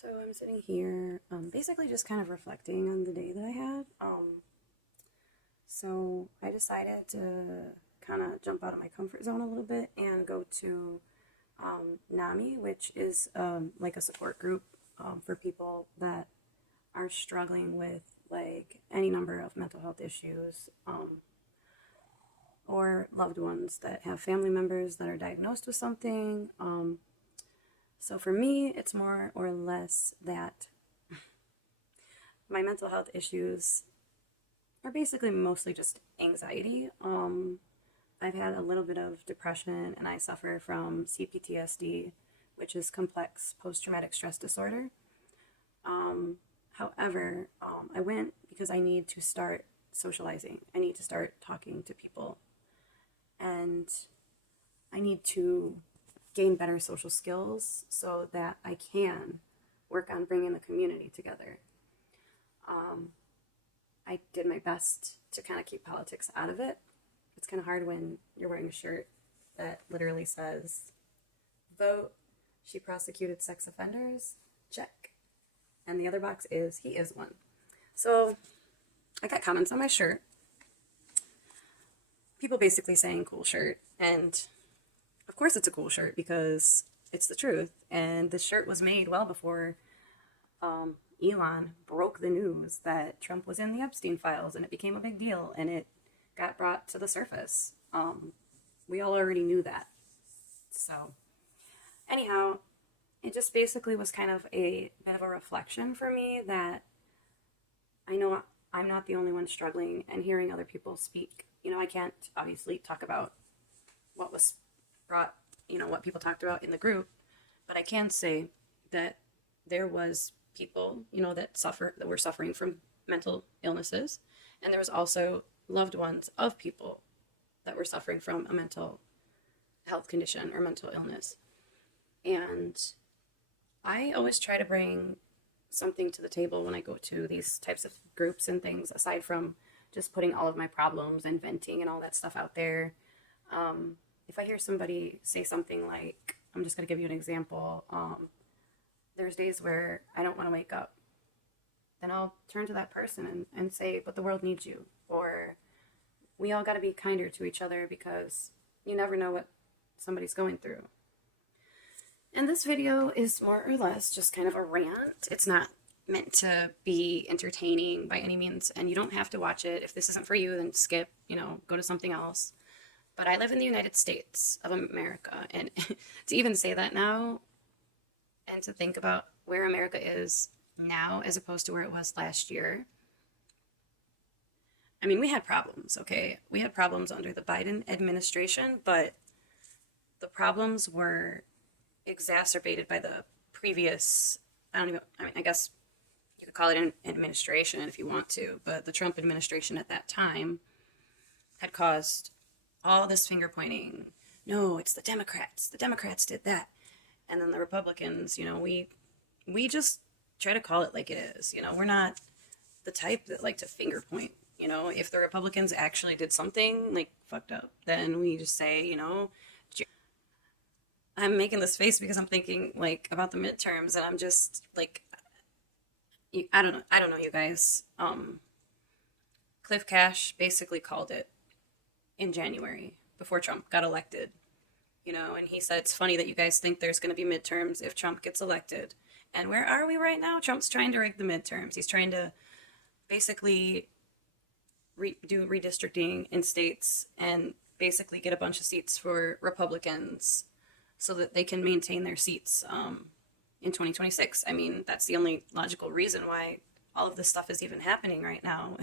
So I'm sitting here, basically just kind of reflecting on the day that I had. So I decided to kind of jump out of my comfort zone a little bit and go to NAMI, which is like a support group for people that are struggling with like any number of mental health issues, or loved ones that have family members that are diagnosed with something. So for me, it's more or less that my mental health issues are basically mostly just anxiety. I've had a little bit of depression and I suffer from CPTSD, which is complex post traumatic stress disorder. However, I went because I need to start socializing. I need to start talking to people and I need to gain better social skills so that I can work on bringing the community together. Um, I did my best to kind of keep politics out of it. It's kind of hard when you're wearing a shirt that literally says, vote, she prosecuted sex offenders, check. And the other box is, he is one. So I got comments on my shirt, people basically saying cool shirt. And of course it's a cool shirt because it's the truth. And the shirt was made well before Elon broke the news that Trump was in the Epstein files and it became a big deal and it got brought to the surface. We all already knew that. So, anyhow, it just basically was kind of a bit of a reflection for me that I know I'm not the only one struggling and hearing other people speak. I can't obviously talk about what was brought, what people talked about in the group, but I can say that there was people, that were suffering from mental illnesses, and there was also loved ones of people that were suffering from a mental health condition or mental illness. And I always try to bring something to the table when I go to these types of groups and things, aside from just putting all of my problems and venting and all that stuff out there. If I hear somebody say something like, I'm just going to give you an example. There's days where I don't want to wake up. Then I'll turn to that person and say, but the world needs you. Or we all got to be kinder to each other because you never know what somebody's going through. And this video is more or less just kind of a rant. It's not meant to be entertaining by any means, and you don't have to watch it. If this isn't for you, then skip, go to something else. But I live in the United States of America, and to even say that now and to think about where America is now as opposed to where it was last year. I mean, we had problems, okay? We had problems under the Biden administration, but the problems were exacerbated by the previous, I guess you could call it an administration if you want to, but the Trump administration at that time had caused all this finger pointing. No, it's the Democrats. The Democrats did that. And then the Republicans, we just try to call it like it is. We're not the type that like to finger point. If the Republicans actually did something like fucked up, then we just say, I'm making this face because I'm thinking like about the midterms and I'm just like, I don't know, you guys. Cliff Cash basically called it in January before Trump got elected, and he said it's funny that you guys think there's going to be midterms if Trump gets elected. And where are we right now? Trump's trying to rig the midterms. He's trying to basically do redistricting in states and basically get a bunch of seats for Republicans so that they can maintain their seats in 2026. I mean, that's the only logical reason why all of this stuff is even happening right now.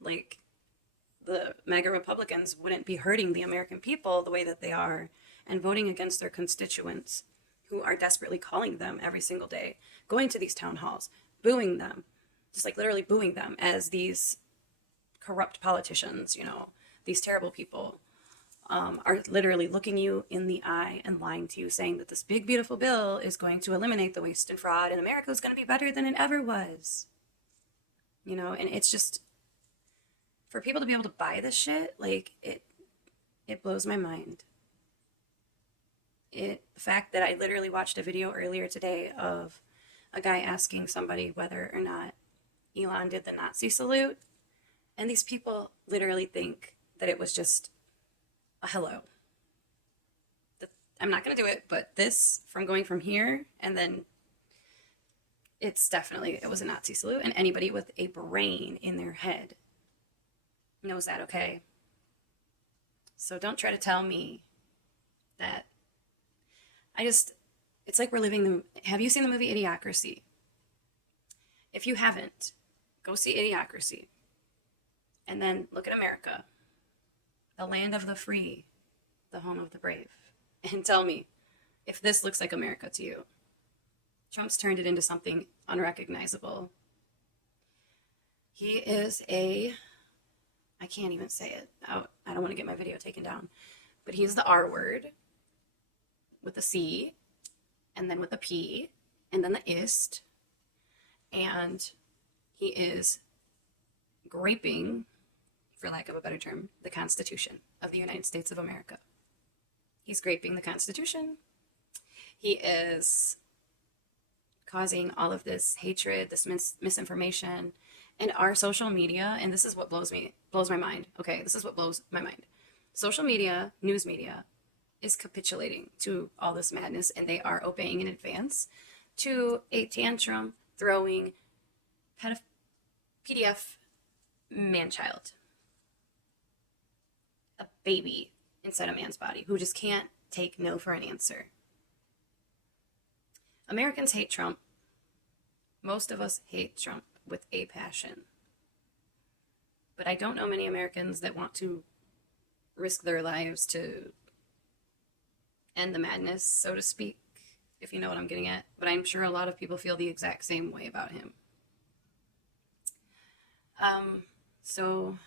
Like, the MAGA Republicans wouldn't be hurting the American people the way that they are and voting against their constituents who are desperately calling them every single day, going to these town halls, booing them, just like literally booing them as these corrupt politicians, these terrible people are literally looking you in the eye and lying to you, saying that this big, beautiful bill is going to eliminate the waste and fraud and America is going to be better than it ever was. And it's just, for people to be able to buy this shit, like, it blows my mind. The fact that I literally watched a video earlier today of a guy asking somebody whether or not Elon did the Nazi salute, and these people literally think that it was just a hello. I'm not going to do it, but this, from going from here, and then it was a Nazi salute, and anybody with a brain in their head knows that, okay? So don't try to tell me that. It's like we're have you seen the movie Idiocracy? If you haven't, go see Idiocracy. And then look at America, the land of the free, the home of the brave. And tell me if this looks like America to you. Trump's turned it into something unrecognizable. He is I can't even say it. I don't want to get my video taken down. But he's the R word with a C, and then with a P, and then the ist. And he is graping, for lack of a better term, the Constitution of the United States of America. He's graping the Constitution. He is causing all of this hatred, this misinformation, and our social media. And this is what blows my mind. Okay, this is what blows my mind. Social media, news media, is capitulating to all this madness, and they are obeying in advance to a tantrum throwing PDF man-child, a baby inside a man's body who just can't take no for an answer. Americans hate Trump. Most of us hate Trump with a passion. But I don't know many Americans that want to risk their lives to end the madness, so to speak, if you know what I'm getting at. But I'm sure a lot of people feel the exact same way about him. So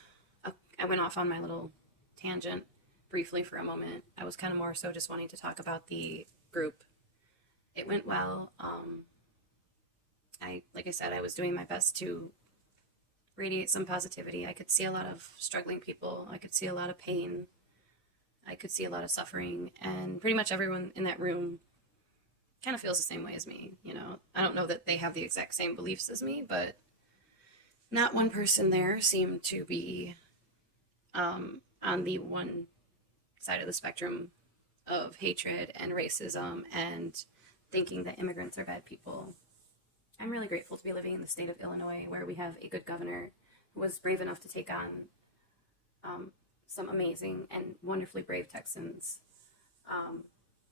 I went off on my little tangent briefly for a moment. I was kind of more so just wanting to talk about the group. It went well. Like I said, I was doing my best to radiate some positivity. I could see a lot of struggling people. I could see a lot of pain. I could see a lot of suffering, and pretty much everyone in that room kind of feels the same way as me. You know, I don't know that they have the exact same beliefs as me, but not one person there seemed to be on the one side of the spectrum of hatred and racism and thinking that immigrants are bad people. I'm really grateful to be living in the state of Illinois, where we have a good governor who was brave enough to take on some amazing and wonderfully brave Texans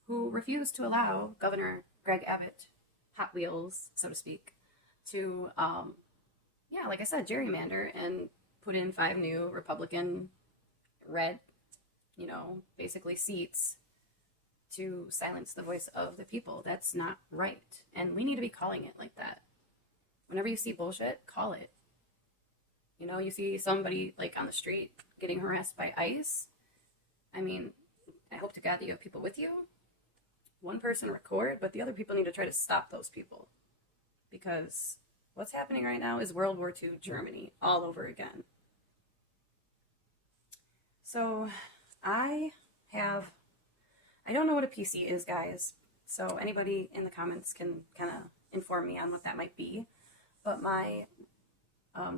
who refused to allow Governor Greg Abbott, Hot Wheels, so to speak, to, like I said, gerrymander and put in 5 new Republican red, basically seats to silence the voice of the people. That's not right. And we need to be calling it like that. Whenever you see bullshit, call it. You see somebody like on the street getting harassed by ICE. I mean, I hope to God that you have people with you. One person record, but the other people need to try to stop those people. Because what's happening right now is World War II Germany all over again. So I don't know what a PC is, guys. So anybody in the comments can kind of inform me on what that might be. But my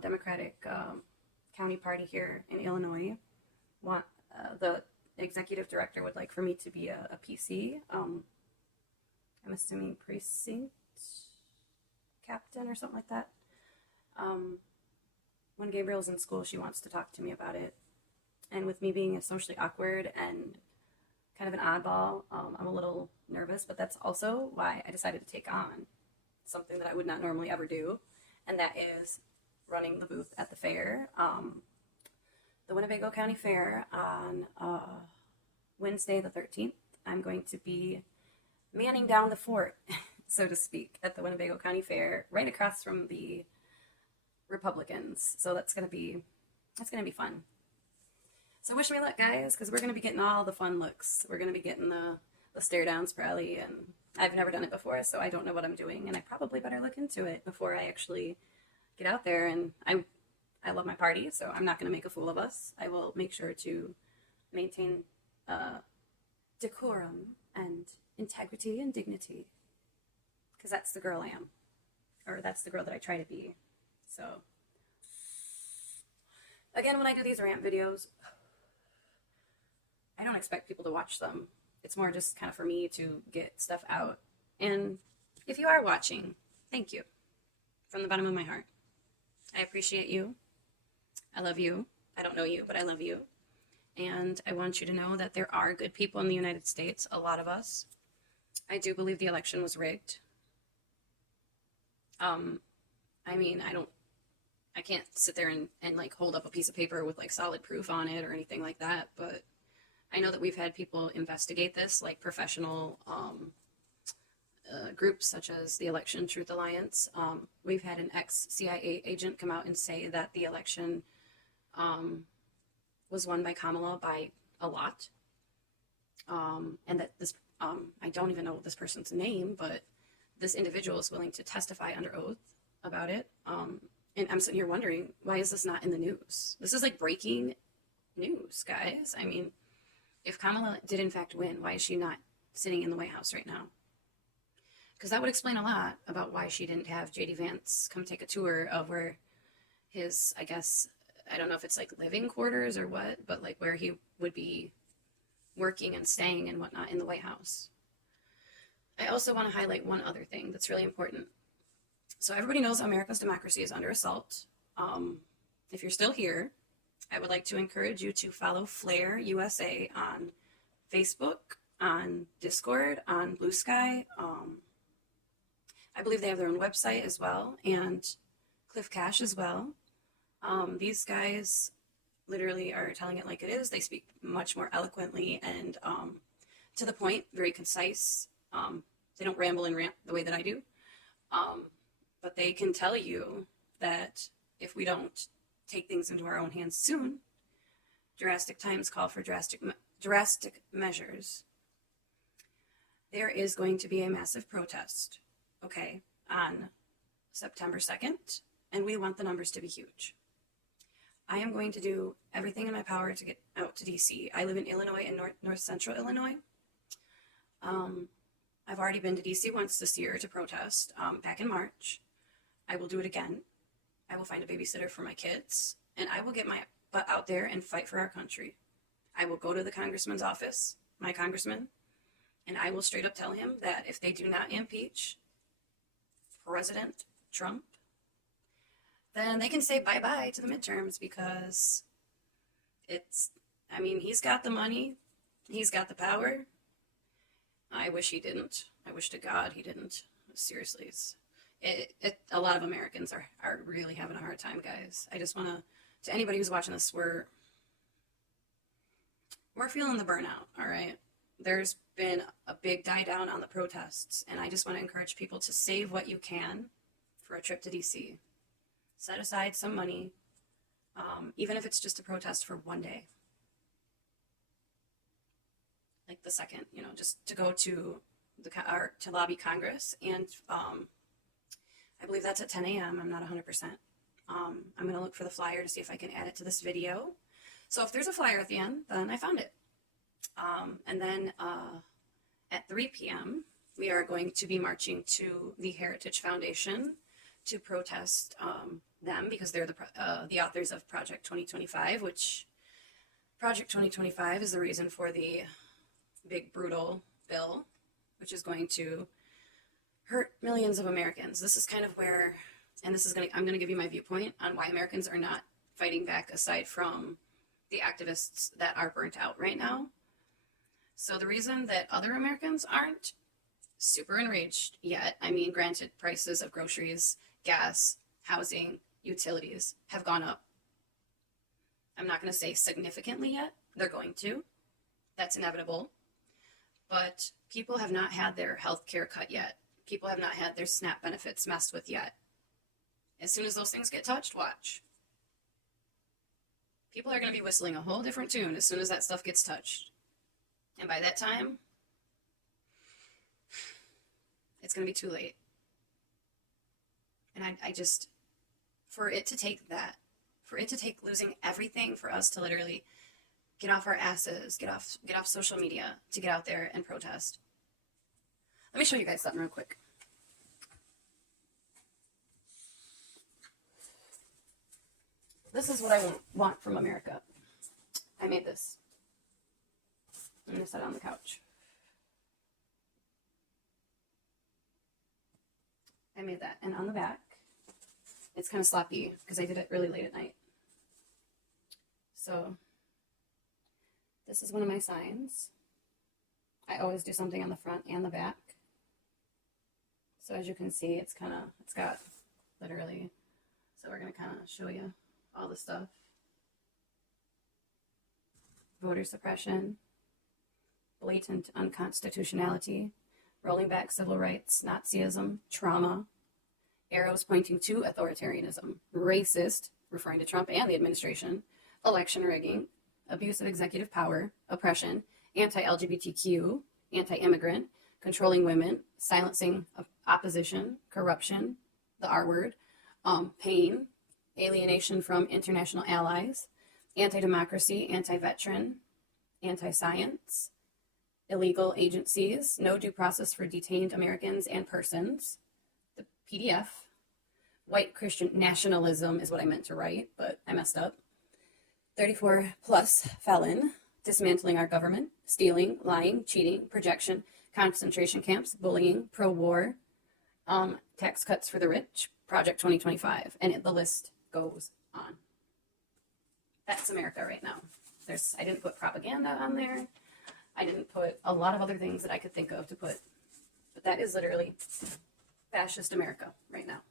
Democratic county party here in Illinois the executive director would like for me to be a PC. I'm assuming precinct captain or something like that. When Gabriel's in school, she wants to talk to me about it. And with me being socially awkward and kind of an oddball, I'm a little nervous, but that's also why I decided to take on something that I would not normally ever do, and that is running the booth at the fair. The Winnebago County Fair on Wednesday the 13th. I'm going to be manning down the fort, so to speak, at the Winnebago County Fair, right across from the Republicans. So that's gonna be fun. So wish me luck, guys, because we're gonna be getting all the fun looks. We're gonna be getting the stare downs probably, and I've never done it before, so I don't know what I'm doing, and I probably better look into it before I actually get out there. And I love my party, so I'm not gonna make a fool of us. I will make sure to maintain decorum and integrity and dignity, because that's the girl I am. or that's the girl that I try to be. So, again, when I do these rant videos, I don't expect people to watch them. It's more just kind of for me to get stuff out. And if you are watching, thank you from the bottom of my heart. I appreciate you. I love you. I don't know you, but I love you. And I want you to know that there are good people in the United States, a lot of us. I do believe the election was rigged. I mean, I can't sit there and like hold up a piece of paper with like solid proof on it or anything like that, but I know that we've had people investigate this, like professional groups such as the Election Truth Alliance. We've had an ex-CIA agent come out and say that the election was won by Kamala by a lot, and that this, I don't even know this person's name, but this individual is willing to testify under oath about it. And I'm sitting here wondering, why is this not in the news? This is like breaking news, guys. I mean, if Kamala did in fact win, why is she not sitting in the White House right now? Because that would explain a lot about why she didn't have J.D. Vance come take a tour of where his, I guess, I don't know if it's like living quarters or what, but like where he would be working and staying and whatnot in the White House. I also want to highlight one other thing that's really important. So everybody knows America's democracy is under assault. If you're still here, I would like to encourage you to follow Flare USA on Facebook, on Discord, on Blue Sky. I believe they have their own website as well, and Cliff Cash as well. These guys literally are telling it like it is. They speak much more eloquently and to the point, very concise. They don't ramble and rant the way that I do. But they can tell you that if we don't take things into our own hands soon, drastic times call for drastic measures. There is going to be a massive protest, okay, on September 2nd, and we want the numbers to be huge. I am going to do everything in my power to get out to DC. I live in Illinois, in north central Illinois. I've already been to DC once this year to protest, back in March. I will do it again. I will find a babysitter for my kids, and I will get my butt out there and fight for our country. I will go to the congressman's office, my congressman, and I will straight up tell him that if they do not impeach President Trump, then they can say bye-bye to the midterms, because I mean, he's got the money, he's got the power. I wish he didn't. I wish to God he didn't. Seriously, a lot of Americans are really having a hard time, guys. I just want to anybody who's watching this, we're feeling the burnout, all right? There's been a big die down on the protests, and I just want to encourage people to save what you can for a trip to DC. Set aside some money, even if it's just a protest for one day. Like the second, just to go to to lobby Congress, and I believe that's at 10 a.m. I'm not 100%. I'm going to look for the flyer to see if I can add it to this video. So if there's a flyer at the end, then I found it. And then at 3 p.m., we are going to be marching to the Heritage Foundation to protest them, because they're the authors of Project 2025, which Project 2025 is the reason for the big brutal bill, which is going to hurt millions of Americans. This is kind of where, and I'm going to give you my viewpoint on why Americans are not fighting back, aside from the activists that are burnt out right now. So the reason that other Americans aren't super enraged yet, I mean, granted, prices of groceries, gas, housing, utilities have gone up. I'm not going to say significantly yet. They're going to. That's inevitable. But people have not had their health care cut yet. People have not had their SNAP benefits messed with yet. As soon as those things get touched, watch. People are going to be whistling a whole different tune as soon as that stuff gets touched. And by that time, it's going to be too late. And I just, for it to take losing everything for us to literally get off our asses, get off social media, to get out there and protest. Let me show you guys something real quick. This is what I want from America. I made this. I'm going to set it on the couch. I made that. And on the back, it's kind of sloppy because I did it really late at night. So this is one of my signs. I always do something on the front and the back. So as you can see, it's got literally, so we're going to kind of show you all the stuff. Voter suppression, blatant unconstitutionality, rolling back civil rights, Nazism, trauma, arrows pointing to authoritarianism, racist, referring to Trump and the administration, election rigging, abuse of executive power, oppression, anti-LGBTQ, anti-immigrant, controlling women, silencing opposition, corruption, the R word, pain, alienation from international allies, anti-democracy, anti-veteran, anti-science, illegal agencies, no due process for detained Americans and persons, the PDF, white Christian nationalism is what I meant to write, but I messed up, 34 plus felon, dismantling our government, stealing, lying, cheating, projection, concentration camps, bullying, pro-war, tax cuts for the rich, Project 2025, and the list goes on. That's America right now. I didn't put propaganda on there. I didn't put a lot of other things that I could think of to put, but that is literally fascist America right now.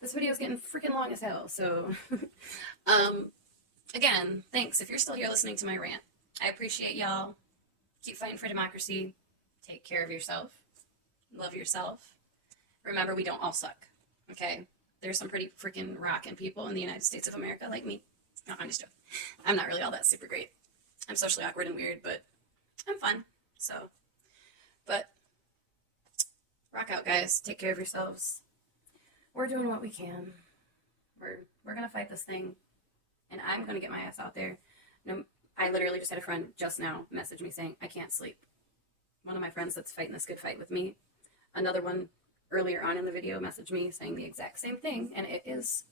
This video is getting freaking long as hell, so again, thanks if you're still here listening to my rant. I appreciate y'all. Keep fighting for democracy. Take care of yourself. Love yourself. Remember, we don't all suck, okay? There's some pretty freaking rockin' people in the United States of America like me. No, I'm just joking. I'm not really all that super great. I'm socially awkward and weird, but I'm fun. So, but rock out, guys. Take care of yourselves. We're doing what we can. We're gonna fight this thing, and I'm gonna get my ass out there. No, I literally just had a friend just now message me saying I can't sleep. One of my friends that's fighting this good fight with me. Another one earlier on in the video messaged me saying the exact same thing, and it's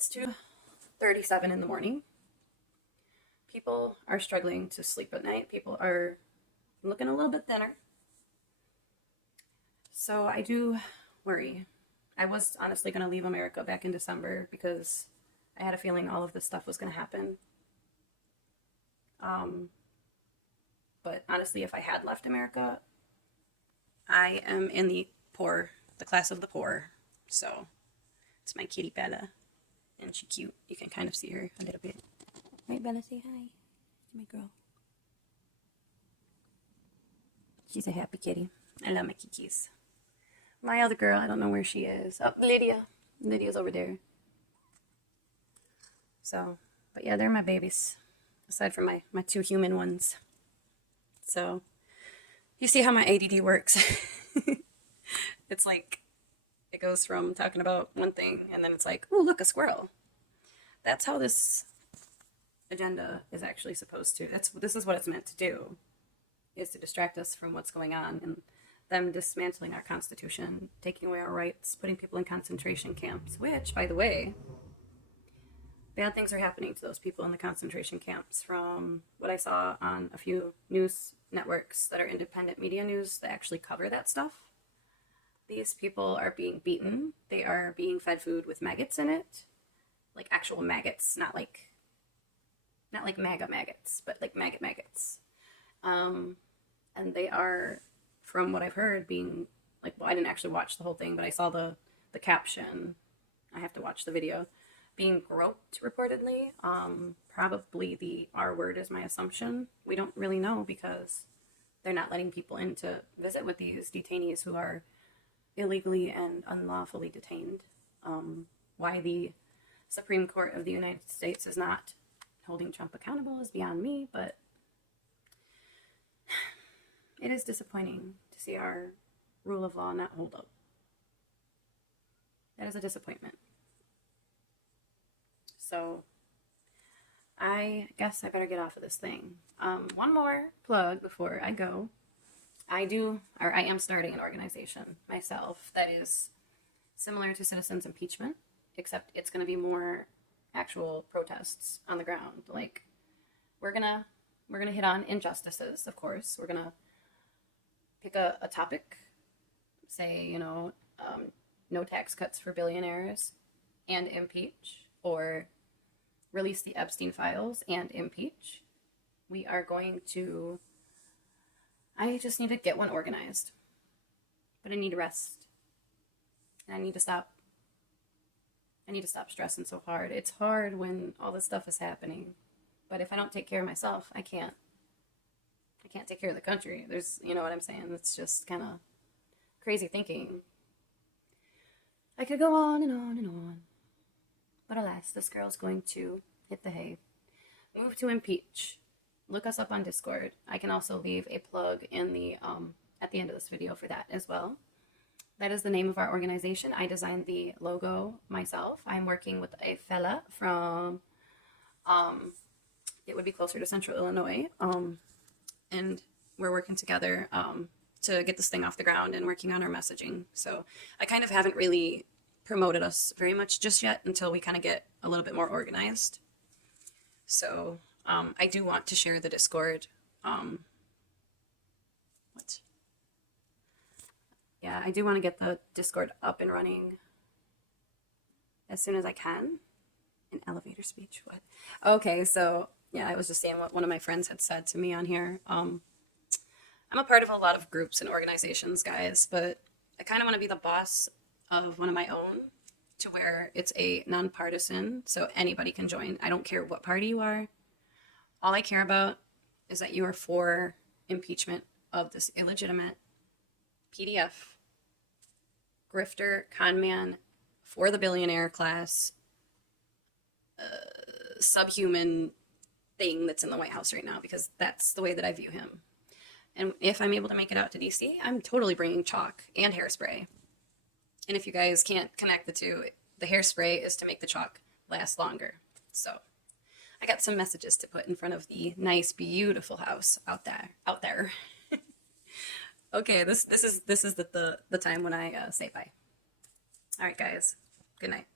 2:37 in the morning. People are struggling to sleep at night. People are looking a little bit thinner. So I do worry. I was honestly going to leave America back in December because I had a feeling all of this stuff was going to happen. But honestly, if I had left America, I am in the poor, the class of the poor. So it's my kitty Bella, and she's cute. You can kind of see her a little bit. Right, Bella, say hi to my girl. She's a happy kitty. I love my kikis. My other girl, I don't know where she is. Oh, Lydia. Lydia's over there. So, but yeah, they're my babies. Aside from my two human ones. So, you see how my ADD works. It's like, it goes from talking about one thing, and then it's like, oh, look, a squirrel. That's how this agenda is actually supposed to. This is what it's meant to do, is to distract us from what's going on, and them dismantling our Constitution, taking away our rights, putting people in concentration camps, which, by the way, bad things are happening to those people in the concentration camps from what I saw on a few news networks that are independent media news that actually cover that stuff. These people are being beaten. They are being fed food with maggots in it. Like actual maggots, not like MAGA maggots, but like maggots. And they are, from what I've heard, being like, well, I didn't actually watch the whole thing, but I saw the caption. I have to watch the video. Being groped, reportedly. Probably the R word is my assumption. We don't really know because they're not letting people in to visit with these detainees who are illegally and unlawfully detained. Why the Supreme Court of the United States is not holding Trump accountable is beyond me, but it is disappointing to see our rule of law not hold up. That is a disappointment. So I guess I better get off of this thing. One more plug before I go. I am starting an organization myself that is similar to Citizens Impeachment. except it's going to be more actual protests on the ground. Like we're gonna hit on injustices, of course. We're gonna pick a topic, say, no tax cuts for billionaires and impeach, or release the Epstein files and impeach. We are going to, I just need to get one organized, but I need to rest. And I need to stop stressing so hard. It's hard when all this stuff is happening. But if I don't take care of myself, I can't take care of the country. You know what I'm saying? It's just kind of crazy thinking. I could go on and on and on. But alas, this girl's going to hit the hay. Move to impeach. Look us up on Discord. I can also leave a plug in the at the end of this video for that as well. That is the name of our organization. I designed the logo myself. I'm working with a fella from, it would be closer to Central Illinois. And we're working together to get this thing off the ground and working on our messaging. So I kind of haven't really promoted us very much just yet until we kind of get a little bit more organized. So I do want to share the Discord. Yeah, I do want to get the Discord up and running as soon as I can. An elevator speech, what? Okay, so yeah, I was just saying what one of my friends had said to me on here. I'm a part of a lot of groups and organizations, guys, but I kind of want to be the boss of one of my own, to where it's a nonpartisan, so anybody can join. I don't care what party you are. All I care about is that you are for impeachment of this illegitimate PDF, grifter, con man, for the billionaire class, subhuman thing that's in the White House right now, because that's the way that I view him. And if I'm able to make it out to DC, I'm totally bringing chalk and hairspray. And if you guys can't connect the two, the hairspray is to make the chalk last longer. So I got some messages to put in front of the nice, beautiful house out there. Okay, this is the time when I say bye. All right, guys. Good night.